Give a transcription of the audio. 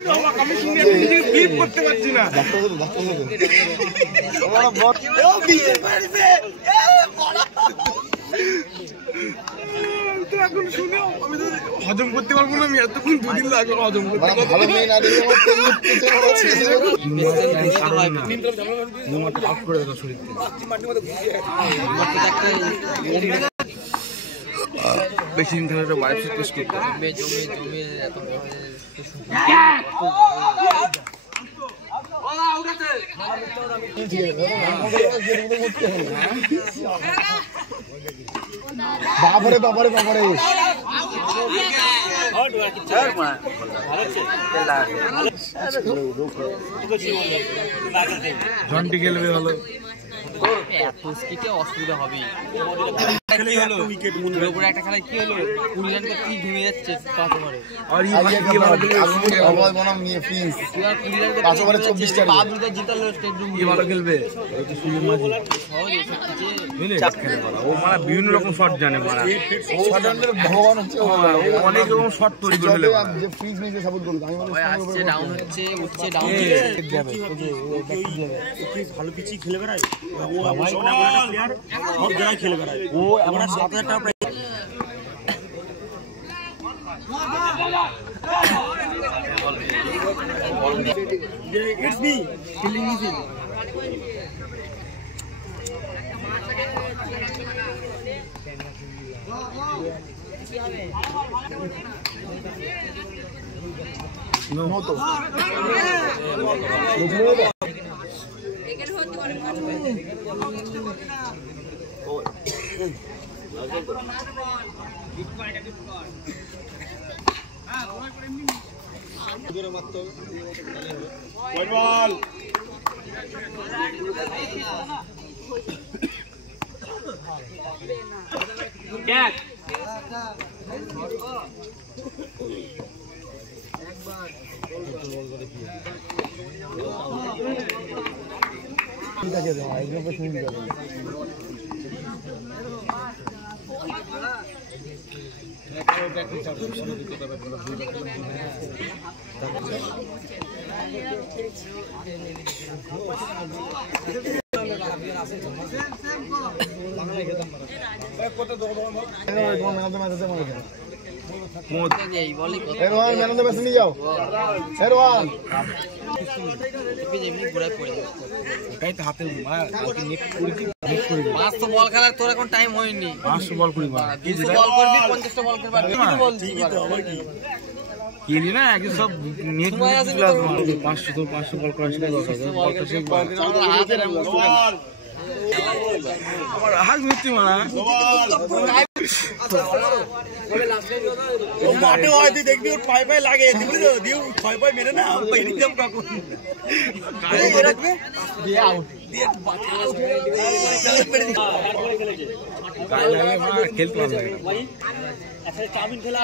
আমি শুনে ক্লিপ করতে পারছি না। এখন শুনেও আমি তো হজম করতে পারবো না। আমি এতক্ষণ দুদিন লাগে হজম করতে বেশি দিন ধরে বাইরে টেস্ট করতে বাবারে বাবারে বাবারে ঘন্টি খেলবে ভালো অসুবিধা হবে একটা খেলায় কি হলো কি ঘুমিয়ে যাচ্ছে বিভিন্ন রকম শট জানে ভগবান হচ্ছে অনেক রকম শট তৈরি করে ভালো পিচি খেলে বেড়ায় সব জায়গায় খেলে বেড়ায় ও আমরা ৭,০০০ টাকা It's me. Killing is it. No to. Ball catch ঠিক আছে দাও একদম শুনে দিও বল খেলার তোর এখন টাইম হয়নি 500 বল করি বল করবি 50টা বল করবি খেলি না একদম সব নিয়ে 500 তো 500 বল করা আমার হাত ধরছি মারা মাঠে হয় তুই দেখবি ওর পায়ে পায়ে লাগে বুঝলি তো দিয়ে ছয় পায়ে মেরে না বাইরে যাব কাকু দিয়ে আউট দিয়ে খেলতে ভালো লাগে ভাই একটা চাউমিন খেলা